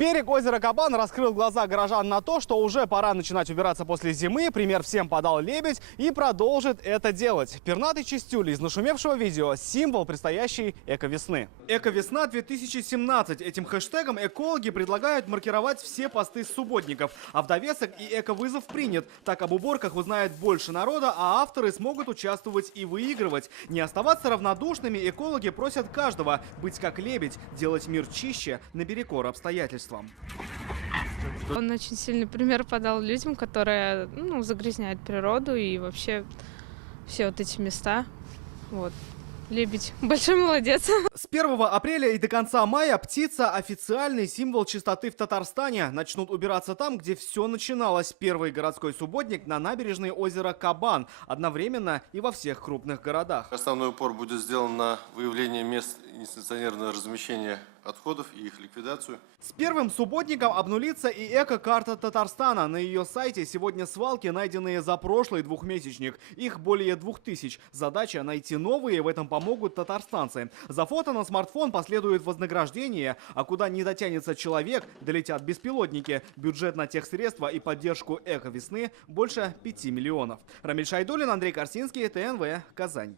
Берег озера Кабан раскрыл глаза горожан на то, что уже пора начинать убираться после зимы. Пример всем подал лебедь и продолжит это делать. Пернатый чистюля из нашумевшего видео – символ предстоящей эко-весны. Эко-весна 2017. Этим хэштегом экологи предлагают маркировать все посты субботников. А в довесок и эко-вызов принят. Так об уборках узнает больше народа, а авторы смогут участвовать и выигрывать. Не оставаться равнодушными экологи просят каждого быть как лебедь, делать мир чище наперекор обстоятельствам. Он очень сильный пример подал людям, которые загрязняют природу и вообще все вот эти места. Вот. Лебедь. Большой молодец. С 1 апреля и до конца мая птица – официальный символ чистоты в Татарстане. Начнут убираться там, где все начиналось. Первый городской субботник на набережной озера Кабан. Одновременно и во всех крупных городах. Основной упор будет сделан на выявление мест нестационарного размещения отходов и их ликвидацию. С первым субботником обнулится и эко-карта Татарстана. На ее сайте сегодня свалки, найденные за прошлый двухмесячник. Их более 2000. Задача – найти новые, в этом помогут татарстанцы. За фото на смартфон последует вознаграждение, а куда не дотянется человек, долетят беспилотники. Бюджет на техсредства и поддержку эко-весны больше 5 миллионов. Рамиль Шайдуллин, Андрей Корсинский, ТНВ, Казань.